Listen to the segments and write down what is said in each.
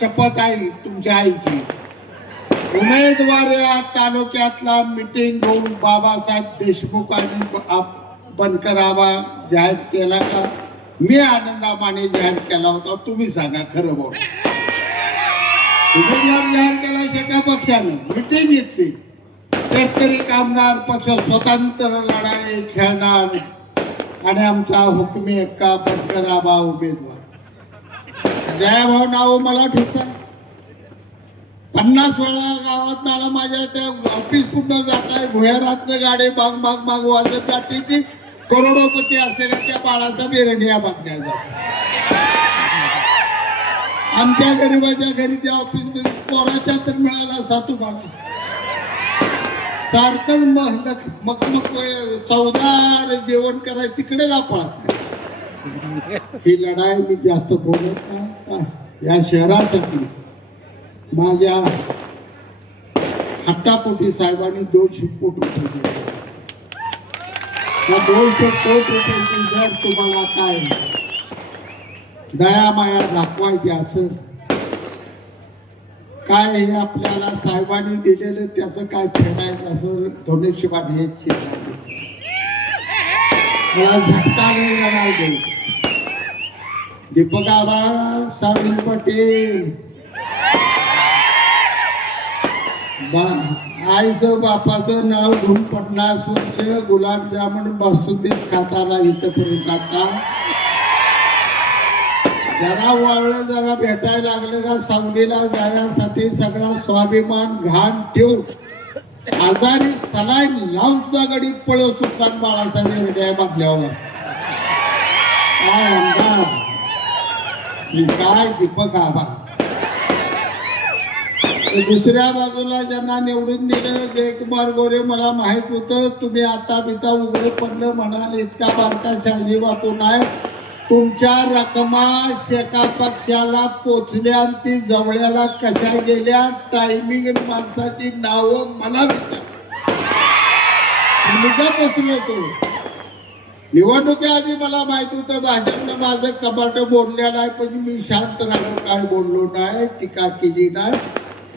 शपथ आहे तुमच्या आईची उमेदवार या तालुक्यातला मिटिंग घेऊन बाबासाहेब देशमुखांनी बनकर आबा जाहीर केला का मी आनंदाबाने जाहीर केला होता तुम्ही सांगा खरं बोल उमेदवार जाहीर केला शेका पक्षाने मिटिंग घेतली शेतकरी कामगार पक्ष स्वतंत्र लढाई खेळणार आणि आमचा हुकमी एक्का बनकर आबा उमेदवार भाऊ नाव मला ठेवता पन्नास वेळा गावात मला माझ्या त्या ऑफिस पूर्ण जात आहे भुयारात गाडी बाग बाग माग वाजत जाते ती करोडोपती असलेल्या त्या बाळाचा बेरणिया बातम्या आमच्या गरीबाच्या घरी त्या ऑफिस मध्ये पोराच्या तर मिळाला सातू बाळा सारखं मग मग चौदा जेवण करायचं तिकडे जा पळत ही लढाई मी जास्त बोलत नाही या शहरासाठी माझ्या हट्टापोटी साहेबांनी दोनशे कोट रुपये दिले त्या दोनशे कोट रुपयांची जर तुम्हाला काय दया दयामाया दाखवायची असेल काय हे आपल्याला साहेबांनी दिलेलं त्याचं काय फेडायचं असं धनुष्यबाण हेच मला झटका नाही दीपक आबा सावंत आईचं बापाचं नाव घेऊन पटना स्वच्छ गुलाबजामुन बासुंदीत खाताना इथपर्यंत आता जरा वळलं जरा भेटायला लागलं का सावलीला जाण्यासाठी सगळा स्वाभिमान घाण ठेवून आजारी सलाईन लावून सुद्धा गडी पळव सुलतान बाळासाहेब हृदया बांधल्यावर काय दीपक आबा दुसऱ्या बाजूला ज्यांना निवडून दिलं जयकुमार गोरे मला माहित होतं तुम्ही आता बिता उघडे पडलं म्हणाल इतका बारका शाजी बापू नाही तुमच्या रकमा शेका पक्षाला पोचल्या ती जवळ्याला कशा गेल्या टायमिंग माणसाची नाव मला विचार का पोचलो तू निवडणुकीआधी मला माहिती होतं भाजपने माझं कपाट बोलल्या नाही पण मी शांत राहून काय बोललो नाही टीका केली नाही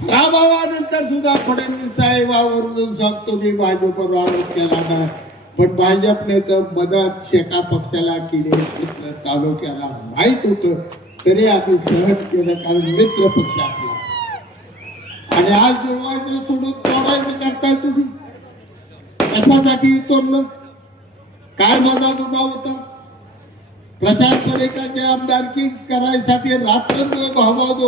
पराभवानंतर सुद्धा फडणवीस साहेबांवरून सांगतो मी भाजपवर आरोप केला नाही पण भाजपने तर मदत शेका पक्षाला केली मित्र तालुक्याला माहीत होतं तरी आम्ही सहन केलं कारण मित्र पक्ष आपला आणि आज जुळवायचं सोडून तोडायचं करताय तुम्ही कशासाठी तोडलं काय माझा दुबाव होता प्रशांत पर्यटनच्या आमदारकी करायसाठी हवा भावभाव